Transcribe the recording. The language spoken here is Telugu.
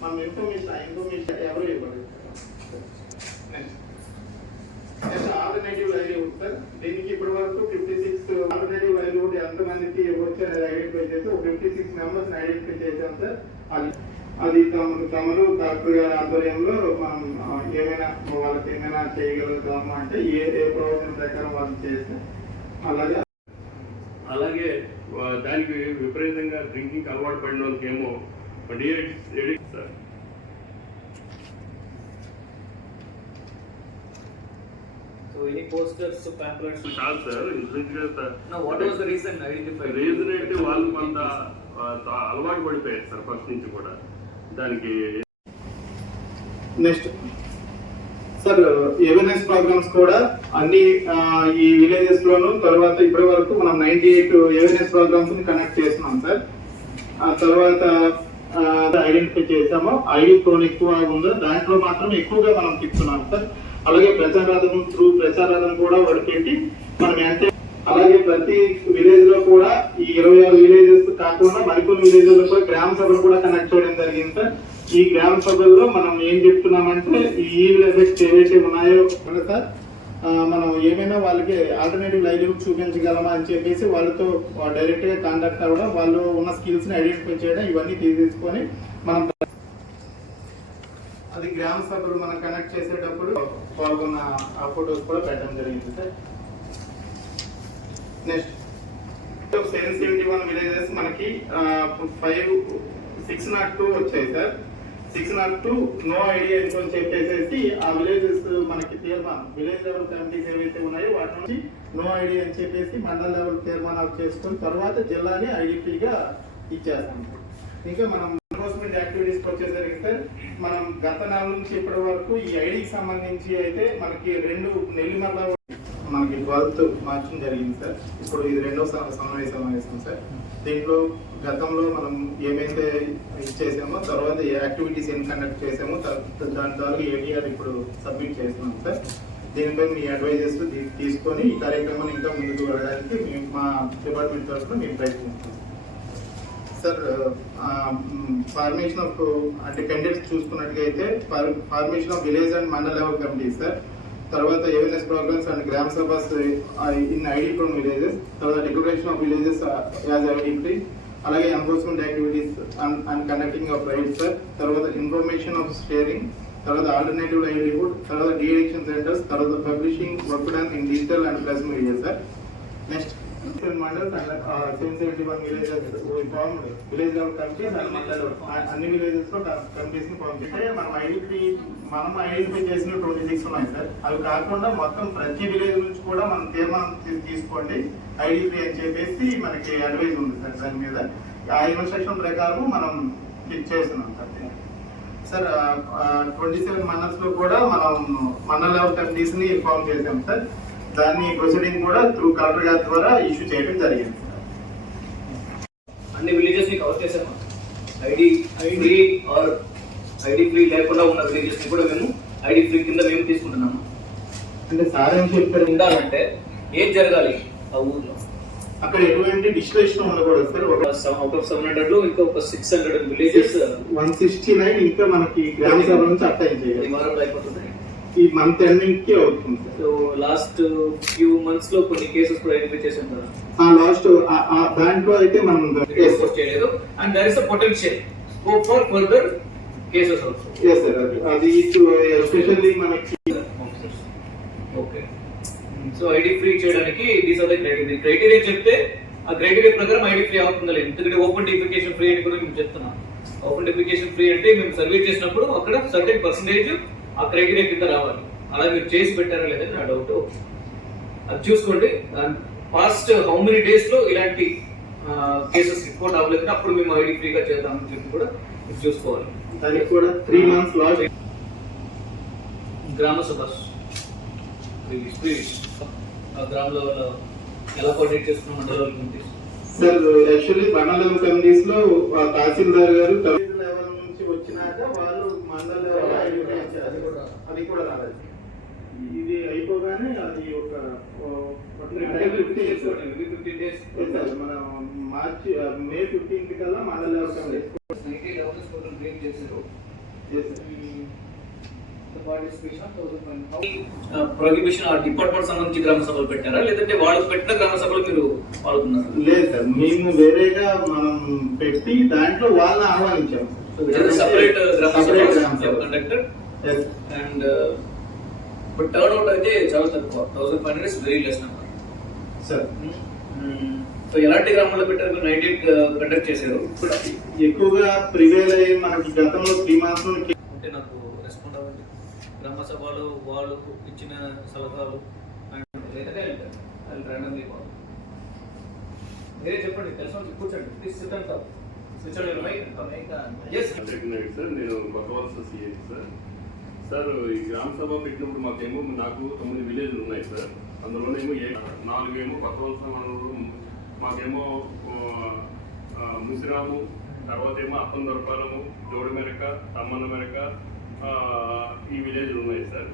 మనం ఇన్ఫర్మేషన్ ఎవరు ఇవ్వలేదు. ఆల్టర్నేటివ్ లైవ్లీహుడ్ సార్, దీనికి ఇప్పటి వరకు 56 ఆల్టర్నేటివ్ లైవ్లీహుడ్ ఎంతమందికి ఇవ్వచ్చు అనేది ఐడెంటిఫై చేసి 56 మెంబర్స్ ఐడెంటిఫై చేశాం సార్. అది తమరు కలెక్టర్ గారి ఆధ్వర్యంలో మనం ఏమైనా వాళ్ళకి ఏమైనా చేయగలుగుతాము అంటే ఏ ప్రొవిజన్ ప్రకారం వాళ్ళు చేస్తే అలాగే దానికి విపరీతంగా డ్రింకింగ్ అలవాటు పడిన వాళ్ళకి ఏమో sir. So any posters, pamphlets? కాదు sir, No, what was the reason identified? Reason అంటే వాళ్ళు కొంత అలవాటు పడిపోయారు సార్ ఫస్ట్ నుంచి కూడా దానికి. నెక్స్ట్ సార్, అవేర్నెస్ ప్రోగ్రామ్స్ కూడా అన్ని ఈ విలేజెస్ లోను తర్వాత ఇప్పటి వరకు మనం 98 అవేర్నెస్ ప్రోగ్రామ్స్ ని కనెక్ట్ చేస్తున్నాం సార్. ఆ తర్వాత ఐడెంటిఫై చేసాము. ఐడి ఫోన్ ఎక్కువ ఉందో దాంట్లో మాత్రం ఎక్కువగా మనం తిప్పుతున్నాం సార్. అలాగే ప్రచారాధన కూడా వడిపెట్టి మనం అంటే అలాగే ప్రతి విలేజ్ లో కూడా ఈ 26 విలేజెస్ కాకుండా మరికొన్ని విలేజెస్ లో కూడా గ్రామ సభలు కూడా కనెక్ట్ చేయడం జరిగింది సార్. ఈ గ్రామ సభల్లో మనం ఏం చెప్తున్నామంటే ఈ ఎఫెక్ట్స్ ఏవైతే ఉన్నాయో సార్, మనం ఏమైనా వాళ్ళకి ఆల్టర్నేటివ్ లైవ్లీహుడ్ చూపించగలమా అని చెప్పేసి వాళ్ళతో డైరెక్ట్ గా కాంటాక్ట్ అవ్వడం, వాళ్ళు ఉన్న స్కిల్స్ ని ఐడెంటిఫై చేయడం, ఇవన్నీ తీసుకొని మనం అది గ్రామ సభలు మనం కనెక్ట్ చేసేటప్పుడు పాల్గొన్న ఆ ఫోటోస్ కూడా పెట్టడం జరిగింది సార్. నెక్స్ట్ 771 విలేజెస్ మనకి 602 వచ్చాయి సార్. 602 నో ఐడియా అని చెప్పేసి ఆ విలేజెస్ మనకి తీర్మానం విలేజ్ లెవెల్ కమిటీస్ ఏవైతే ఉన్నాయో వాటి నుంచి నో ఐడియా అని చెప్పేసి మండల లెవెల్ తీర్మానాలు చేసుకుని తర్వాత జిల్లాని ఐడెంటిటీగా ఇచ్చేస్తాం. ఇంకా మనం ఎన్ఫోర్స్మెంట్ యాక్టివిటీస్ వచ్చేసరికి సార్, మనం గత నెల నుంచి ఇప్పటి వరకు ఈ ఐడికి సంబంధించి అయితే మనకి 2 నెల్లిమర్ల మనకి 12th మార్చడం జరిగింది సార్. ఇప్పుడు ఇది 2వ సమావేశం సార్. దీంట్లో గతంలో మనం ఏమైతే ఇచ్చేసామో తర్వాత ఏ యాక్టివిటీస్ ఏం కండక్ట్ చేసామో దాని ద్వారా ఏటీఆర్ ఇప్పుడు సబ్మిట్ చేస్తున్నాం సార్. దీనిపై మీ అడ్వైజెస్ తీసుకొని ఈ కార్యక్రమాన్ని ఇంకా ముందుకు వెళ్ళడానికి మేము మా డిపార్ట్మెంట్ తరఫున మేము ప్రయత్నిస్తాం సార్. ఫార్మేషన్ ఆఫ్ అంటే టెండర్స్ చూసుకున్నట్లయితే ఫార్మేషన్ ఆఫ్ విలేజ్ అండ్ మండల లెవెల్ కమిటీస్ సార్. తర్వాత అవేర్నెస్ ప్రోగ్రామ్స్ అండ్ గ్రామ సభస్ ఇన్ ఐడి ఫ్రమ్ విలేజెస్, తర్వాత declaration of villages as identity, అలాగే enforcement activities and conducting of rights sir. తర్వాత ఇన్ఫర్మేషన్ ఆఫ్ షేరింగ్, తర్వాత ఆల్టర్నేటివ్ లైవ్లీహుడ్, తర్వాత డీఎడిక్షన్ సెంటర్స్, తర్వాత publishing work done in digital and press media sir. Next మండల్స్ and 771 villages village level committees and mandal అన్ని విలేజెస్ లో కమిటీస్ ని పంపిస్తే మనం ఐడెంటిఫై చేసిన 26 ఉన్నాయి సార్. అవి కాకుండా మొత్తం ప్రతి విలేజ్ నుంచి కూడా మనం తీర్మానం తీసుకోండి ఐడెంటిఫై అని చెప్పేసి మనకి అడ్వైజ్ ఉంది సార్. దాని మీద ఆ ఇన్స్ట్రక్షన్ ప్రకారం మనం చేస్తున్నాం సార్. సార్ 27 మండల్స్ లో కూడా మనం మండల్ లెవెల్ కమిటీస్ ని ఫామ్ చేసాం సార్. దాన్ని ప్రొసీడింగ్ కూడా త్రూ కలెక్టర్ గారి ద్వారా ఇష్యూ చేయడం జరిగింది. అన్ని విలేజెస్ ని కవర్ చేసాము. ఐడి ఫ్రీ లేకుండా ఉన్న విలేజెస్ ని కూడా మేము ఐడి ఫ్రీ కింద మేము తీసుకుంటున్నాము. అంటే సార్ ఏం చెప్తారు ఉండాలంటే ఏం జరగాలి ఆ ఊర్లో, అక్కడ ఎటువంటి డిస్ట్రిక్షన్ ఉండకూడదు సార్. ఒక 700 లో ఇంకా ఒక 600 విలేజెస్ 169 ఇంకా మనకి గ్రామ సభ నుంచి అటెండ్ చేయాలి. ఈ వారంలో అయిపోతుంది. ఈ మంత్ ఎండింగ్ కి అవుతుంది. సో లాస్ట్ ఫ్యూ మంత్స్ లో కొన్ని కేసెస్ కూడా ఐడెంటిఫై చేసాం కదా. లాస్ట్ దాంట్లో అయితే మనం ఎక్స్పోజ్ చేయలేదు. And there is a potential scope for further cases also. yes sir, అది ఎస్పెషల్లీ మనకి ఓకే. సో ఐడి ఫ్రీ చేయడానికి దీస్ ఆర్ ద క్రైటీరియా చెప్తే ఆ క్రైటీరియా ప్రకారం ఐడి ఫ్రీ అవుతుందా లేదు. ఎందుకంటే ఓపెన్ డిఫికేషన్ ఫ్రీ అని కూడా మేము చెప్తున్నాం. ఓపెన్ డిఫికేషన్ ఫ్రీ అంటే మేము సర్వే చేసినప్పుడు అక్కడ సర్టెన్ పర్సెంటేజ్ ఆ క్రైటీరియా కింద రావాలి. అలా మీరు చేసి పెట్టారా లేదని నా డౌట్. అది చూసుకోండి. పాస్ట్ హౌ మెనీ డేస్ లో ఇలాంటి కేసెస్ రిపోర్ట్ అవ్వలేదు, అప్పుడు మేము ఐడి ఫ్రీగా చేద్దామని చెప్పి కూడా మీరు చూసుకోవాలి. దానికి కూడా 3 months లాస్ట్ గ్రామ సభ గ్రామ లెవెల్ ఎలా కోఆర్డినేట్ చేస్తున్నాం మండల లెవెల్ సార్. యాక్చువల్లీ మండల లెవెల్ కమిటీస్ లో తహసీల్దార్ గారు లెవెల్ నుంచి వచ్చినాక వాళ్ళు మండల లెవెల్ అది కూడా రాలేదు. ఇది అయిపోగానే అది ఒక 15 days మన May 15 కల్లా మండల లెవెల్ కమిటీ చేశారు. ప్రొహిబిషన్ ఆ డిపార్ట్మెంట్ సంబంధించి గ్రామ సభలు పెట్టారా లేదంటే వాళ్ళు పెట్టిన గ్రామ సభలు మీరు పాల్గొన్నారా? లేదు సార్, మేము వేరేగా మనం పెట్టి దాంట్లో వాళ్ళని ఆహ్వానించాము. సెపరేట్ గ్రామ Separate గ్రామ సభ సభ. Conductor Yes. And but turn out అయితే చాలా తక్కువ, 1500 is very less number. Sir so ఎలాంటి గ్రామాల్లో పెట్టారు? 98 కండక్ట్ చేశారు. ఎక్కువగా ప్రివేల్ అయ్యి మనకి గతంలో 3 months నుండి అంటే నాకు రెస్పాండ్ అవ్వండి. గ్రామ సభలు వాళ్ళు ఇచ్చిన సలహాలు అండ్ లేదంటే randomly వాళ్ళు. మీరే చెప్పండి, తెలుసు కూర్చోండి. Please sit and talk. Switch on your mic. yes second sir, నేను కొత్త వలస సిఐ సార్. సార్ ఈ గ్రామ సభ పెట్టినప్పుడు నాకు 9 విలేజ్లు ఉన్నాయి సార్. అందులోనేమో 4 ఏమో కొత్త వలస మనూరు, మాకేమో ముసిరాము, తర్వాత ఏమో అప్పందొరపాలము, జోడిమెరక, తమ్మన్న మెరక, ఈ విలేజ్లు ఉన్నాయి సార్.